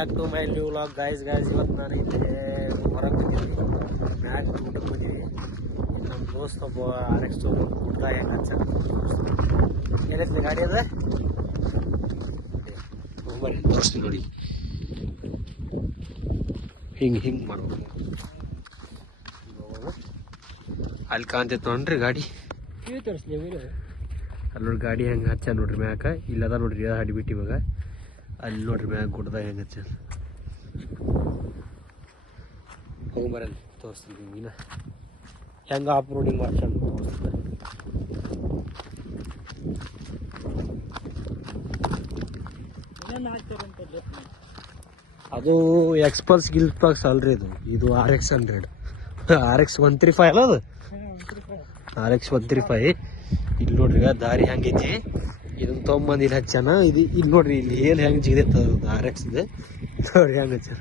back to my new vlog guys ಇವತ್ತು ನಾನು ಇಲ್ಲೇ ಹೊರಗೆ ಬಂದಿದ್ವಿ ಮ್ಯಾಚ್ ಊಟಕ್ಕೆ ಬಂದಿದ್ವಿ ನಮ್ಮ ದೋಸ್ತ ಒಬ್ಬ RX ಊಟದಾಗ ಹೆಂಗೆ ಹಚ್ಚಾಕ ಏನೈತಿ ಗಾಡಿ ಅದ ತೋರಿಸ್ತೀನಿ ನೋಡಿ ಹಿಂಗೆ ಮಾಡ್ಬೇಕು ಅಲ್ಲಿ ಕಾಣ್ತೈತೆ ನೋಡ್ರಿ ಗಾಡಿ ತೋರಿಸ್ಲಿ ಅಲ್ಲಿ ನೋಡಿ ಗಾಡಿ ಹೆಂಗೆ ಹಚ್ಚ ನೋಡ್ರಿ ಮ್ಯಾಕ ಇಲ್ಲದ ನೋಡ್ರಿ ಹಾಡಿ ಬಿಟ್ಟು ಇವಾಗ ಅಲ್ಲಿ ನೋಡ್ರಿ ಮ್ಯಾಗ ಗುಡ್ದಾಗ ಹೆಂಗೆ ಹಚ್ಚ ಹೋಗ್ಬರಲ್ಲಿ ತೋರಿಸ್ತೀನಿ ಇನ್ನ ಹೆಂಗೆ ಆಫ್ ರೋಡಿಂಗ್ ಮಾಡ್ಸಂತ ತೋರಿಸ್ತಾರೆ ಅದು ಎಕ್ಸ್ಪಲ್ಸ್ ಗಿಲ್ಪಲ್ಸ್ ಅಲ್ರಿ ಇದು RX 100 RX 135 ಅಲ್ಲ ಅದು RX 135 ಇಲ್ಲಿ ನೋಡ್ರಿ ದಾರಿ ಹೆಂಗೈತಿ ಇದನ್ನ ತೊಗೊಂಬಂದು ಇಲ್ಲಿ ಹಚ್ಚಾನ ಇದು ಇಲ್ಲಿ ನೋಡ್ರಿ ಇಲ್ಲಿ ಏನು ಹೆಂಗೆ ಜಿಗದೈತೆ RX ಇದೆ ನೋಡ್ರಿ ಹೆಂಗೆ ಹಚ್ಚಾರ